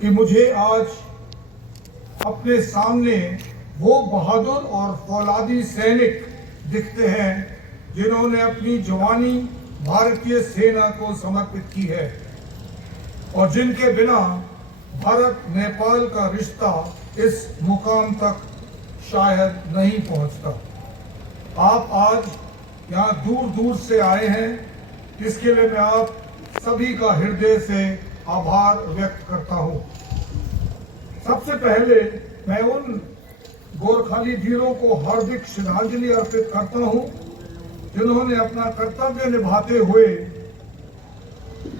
कि मुझे आज अपने सामने वो बहादुर और फौलादी सैनिक दिखते हैं जिन्होंने अपनी जवानी भारतीय सेना को समर्पित की है और जिनके बिना भारत नेपाल का रिश्ता इस मुकाम तक शायद नहीं पहुंचता। आप आज यहाँ दूर दूर से आए हैं, इसके लिए मैं आप सभी का हृदय से आभार व्यक्त करता हूँ। सबसे पहले मैं उन गोरखाली वीरों को हार्दिक श्रद्धांजलि अर्पित करता हूँ जिन्होंने अपना कर्तव्य निभाते हुए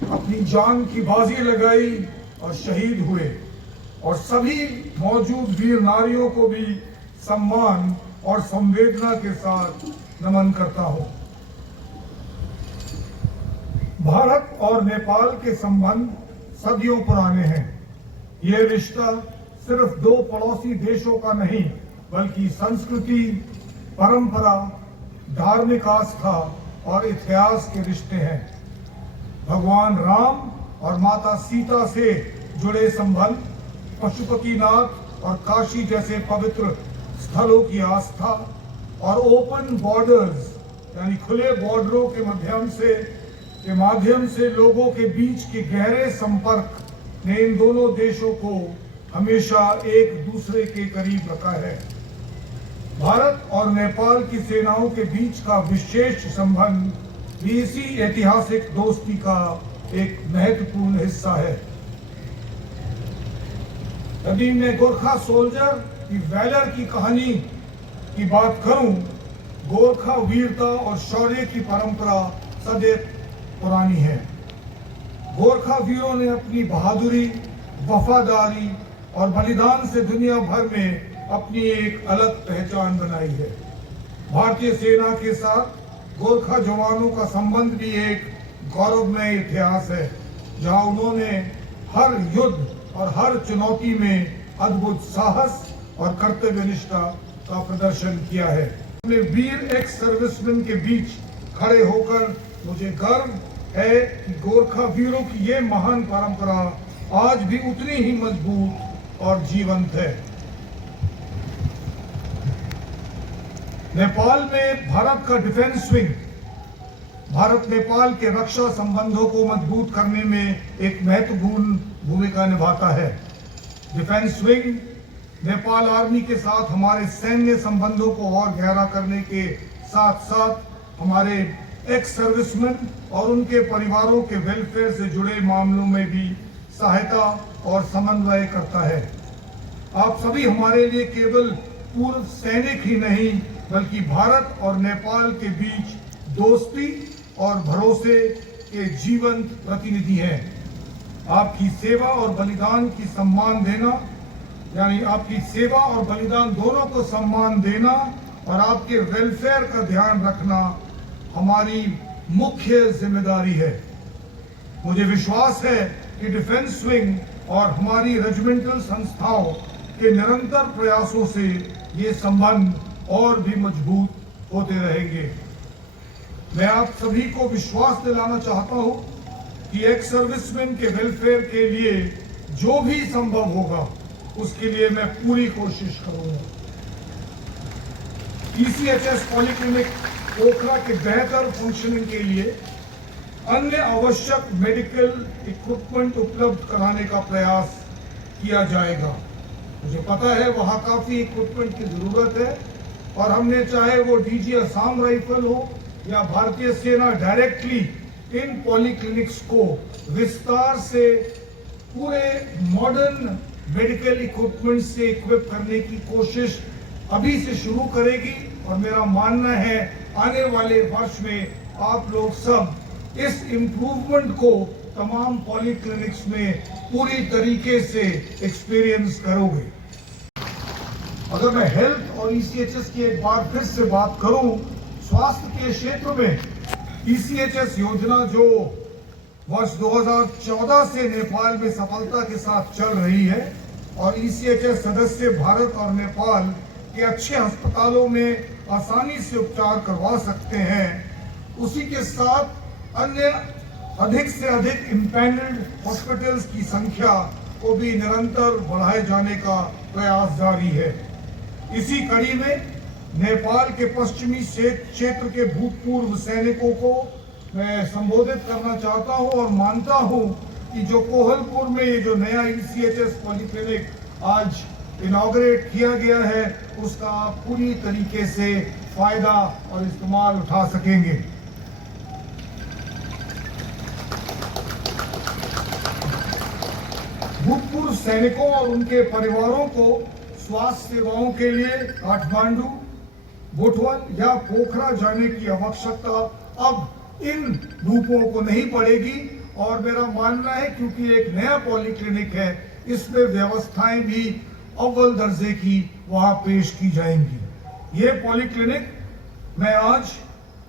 अपनी जान की बाजी लगाई और शहीद हुए, और सभी मौजूद वीर नारियों को भी सम्मान और संवेदना के साथ नमन करता हूं। भारत और नेपाल के संबंध सदियों पुराने हैं। ये रिश्ता सिर्फ दो पड़ोसी देशों का नहीं बल्कि संस्कृति, परंपरा, धार्मिक आस्था और इतिहास के रिश्ते हैं। भगवान राम और माता सीता से जुड़े संबंध, पशुपतिनाथ और काशी जैसे पवित्र स्थलों की आस्था और ओपन बॉर्डर्स यानी खुले बॉर्डरों के माध्यम से लोगों के बीच के गहरे संपर्क ने इन दोनों देशों को हमेशा एक दूसरे के करीब रखा है। भारत और नेपाल की सेनाओं के बीच का विशेष संबंध भी इसी ऐतिहासिक दोस्ती का एक महत्वपूर्ण हिस्सा है। यदि मैं गोरखा सोल्जर की वैलर की कहानी की बात करूं, गोरखा वीरता और शौर्य की परंपरा सदैव पुरानी है। गोरखा वीरों ने अपनी बहादुरी, वफादारी और बलिदान से दुनिया भर में अपनी एक अलग पहचान बनाई है। भारतीय सेना के साथ गोरखा जवानों का संबंध भी एक गौरवमय इतिहास है, जहां उन्होंने हर युद्ध और हर चुनौती में अद्भुत साहस और कर्तव्य निष्ठा का प्रदर्शन किया है। अपने वीर एक्स सर्विसमैन के बीच खड़े होकर मुझे गर्व है कि गोरखा वीरों की ये महान परंपरा आज भी उतनी ही मजबूत और जीवंत है। नेपाल में भारत का डिफेंस विंग भारत नेपाल के रक्षा संबंधों को मजबूत करने में एक महत्वपूर्ण भूमिका निभाता है। डिफेंस विंग नेपाल आर्मी के साथ हमारे सैन्य संबंधों को और गहरा करने के साथ साथ हमारे एक्स सर्विसमैन और उनके परिवारों के वेलफेयर से जुड़े मामलों में भी सहायता और समन्वय करता है। आप सभी हमारे लिए केवल पूर्व सैनिक ही नहीं बल्कि भारत और नेपाल के बीच दोस्ती और भरोसे के जीवंत प्रतिनिधि हैं। आपकी सेवा और बलिदान की सम्मान देना यानी आपकी सेवा और बलिदान दोनों को सम्मान देना और आपके वेलफेयर का ध्यान रखना हमारी मुख्य जिम्मेदारी है। मुझे विश्वास है कि डिफेंस विंग और हमारी रेजिमेंटल संस्थाओं के निरंतर प्रयासों से ये संबंध और भी मजबूत होते रहेंगे। मैं आप सभी को विश्वास दिलाना चाहता हूं कि एक्स सर्विसमैन के वेलफेयर के लिए जो भी संभव होगा उसके लिए मैं पूरी कोशिश करूंगा। ईसीएचएस पॉलिक्लिनिक पोखरा के बेहतर फंक्शनिंग के लिए अन्य आवश्यक मेडिकल इक्विपमेंट उपलब्ध कराने का प्रयास किया जाएगा। मुझे पता है वहां काफी इक्विपमेंट की जरूरत है और हमने चाहे वो डीजी असम राइफल हो या भारतीय सेना डायरेक्टली इन पॉलीक्लिनिक्स को विस्तार से पूरे मॉडर्न मेडिकल इक्विपमेंट से इक्विप करने की कोशिश अभी से शुरू करेगी और मेरा मानना है आने वाले वर्ष में आप लोग सब इस इम्प्रूवमेंट को तमाम पॉलीक्लिनिक्स में पूरी तरीके से एक्सपीरियंस करोगे। अगर मैं हेल्थ और ईसीएचएस की एक बार फिर से बात करूं, स्वास्थ्य के क्षेत्र में ईसीएचएस योजना जो वर्ष 2014 से नेपाल में सफलता के साथ चल रही है और ईसीएचएस सदस्य भारत और नेपाल के अच्छे अस्पतालों में आसानी से उपचार करवा सकते हैं, उसी के साथ अन्य अधिक से अधिक इम्पैनल्ड हॉस्पिटल्स की संख्या को भी निरंतर बढ़ाए जाने का प्रयास जारी है। इसी कड़ी में नेपाल के पश्चिमी क्षेत्र के भूतपूर्व सैनिकों को मैं संबोधित करना चाहता हूं और मानता हूं कि जो कोहलपुर में ये जो नया ECHS पॉलीक्लिनिक आज इनॉग्रेट किया गया है, उसका आप पूरी तरीके से फायदा और इस्तेमाल उठा सकेंगे। भूतपूर्व सैनिकों और उनके परिवारों को स्वास्थ्य सेवाओं के लिए काठमांडू, बुटवल या पोखरा जाने की आवश्यकता अब इन भूपों को नहीं पड़ेगी। और मेरा मानना है क्योंकि एक नया पॉलीक्लिनिक है, इसमें व्यवस्थाएं भी अव्वल दर्जे की वहां पेश की जाएंगी। ये पॉलीक्लिनिक मैं आज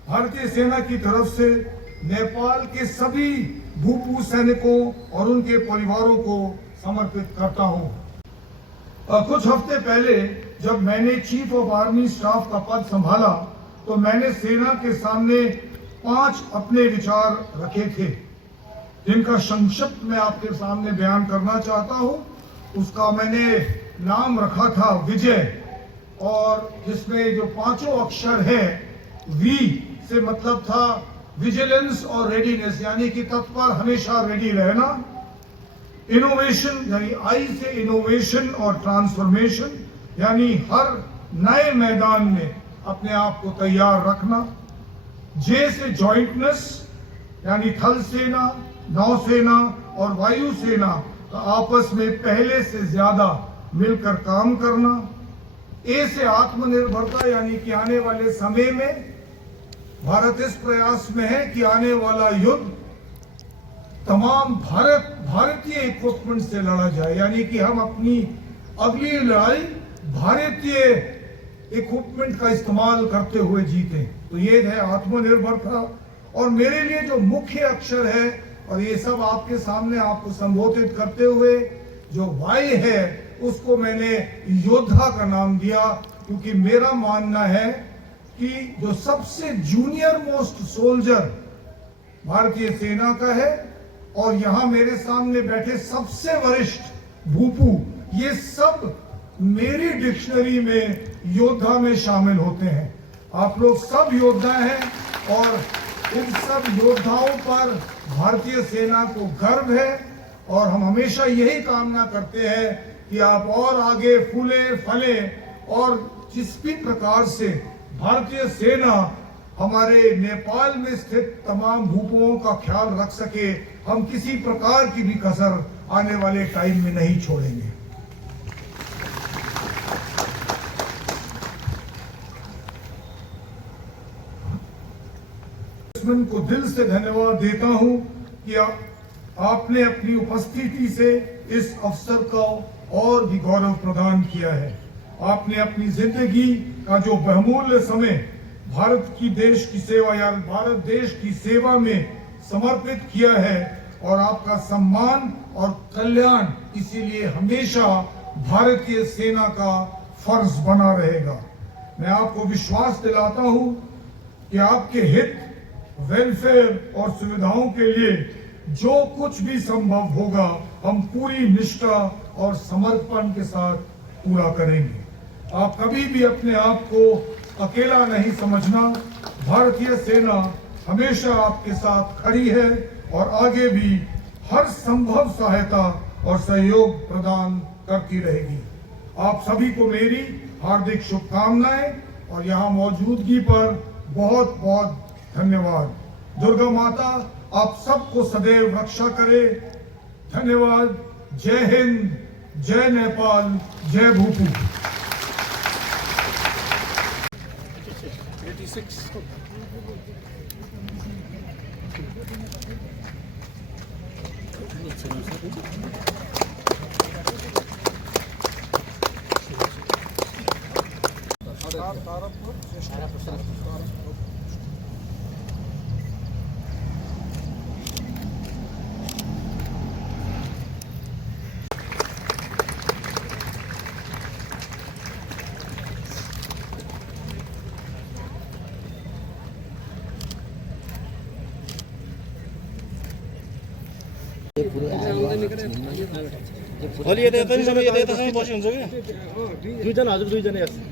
भारतीय सेना की तरफ से नेपाल के सभी भूपूर्व सैनिकों और उनके परिवारों को समर्पित करता हूं। कुछ हफ्ते पहले जब मैंने चीफ ऑफ आर्मी स्टाफ का पद संभाला तो मैंने सेना के सामने 5 अपने विचार रखे थे, जिनका संक्षिप्त मैं आपके सामने बयान करना चाहता हूं। उसका मैंने नाम रखा था विजय, और जिसमें जो 5 अक्षर है V से मतलब था विजिलेंस और रेडीनेस, यानी कि तत्पर हमेशा रेडी रहना। इनोवेशन यानी I से इनोवेशन और ट्रांसफॉर्मेशन, यानी हर नए मैदान में अपने आप को तैयार रखना। J से जॉइंटनेस, यानी थल सेना, नौसेना और वायुसेना का आपस में पहले से ज्यादा मिलकर काम करना। A से आत्मनिर्भरता, यानी कि आने वाले समय में भारत इस प्रयास में है कि आने वाला युद्ध तमाम भारतीय इक्विपमेंट से लड़ा जाए, यानी कि हम अपनी अगली लड़ाई भारतीय इक्विपमेंट का इस्तेमाल करते हुए जीते। तो ये है आत्मनिर्भरता। और मेरे लिए जो मुख्य अक्षर है, और ये सब आपके सामने आपको संबोधित करते हुए जो Y है, उसको मैंने योद्धा का नाम दिया, क्योंकि मेरा मानना है कि जो सबसे जूनियर मोस्ट सोल्जर भारतीय सेना का है और यहां मेरे सामने बैठे सबसे वरिष्ठ भूपू, ये सब मेरी डिक्शनरी में योद्धा में शामिल होते हैं। आप लोग सब योद्धा हैं और इन सब योद्धाओं पर भारतीय सेना को गर्व है, और हम हमेशा यही कामना करते हैं कि आप और आगे फूले फले, और जिस भी प्रकार से भारतीय सेना हमारे नेपाल में स्थित तमाम भूपों का ख्याल रख सके, हम किसी प्रकार की भी कसर आने वाले टाइम में नहीं छोड़ेंगे। को दिल से धन्यवाद देता हूं कि आपने अपनी उपस्थिति से इस अवसर का और भी गौरव प्रदान किया है। आपने अपनी जिंदगी का जो बहुमूल्य समय भारत की देश की सेवा या भारत देश की सेवा में समर्पित किया है, और आपका सम्मान और कल्याण इसीलिए हमेशा भारतीय सेना का फर्ज बना रहेगा। मैं आपको विश्वास दिलाता हूं कि आपके हित, वेलफेयर और सुविधाओं के लिए जो कुछ भी संभव होगा, हम पूरी निष्ठा और समर्पण के साथ पूरा करेंगे। आप कभी भी अपने आप को अकेला नहीं समझना। भारतीय सेना हमेशा आपके साथ खड़ी है और आगे भी हर संभव सहायता और सहयोग प्रदान करती रहेगी। आप सभी को मेरी हार्दिक शुभकामनाएं और यहाँ मौजूदगी पर बहुत बहुत धन्यवाद। दुर्गा माता आप सबको सदैव रक्षा करे। धन्यवाद। जय हिंद, जय नेपाल, जय भूपू। 86 पूरे अलि यता यता नि समय यता यता समय बस्नुहुन्छ कि दुईजना हजुर दुईजना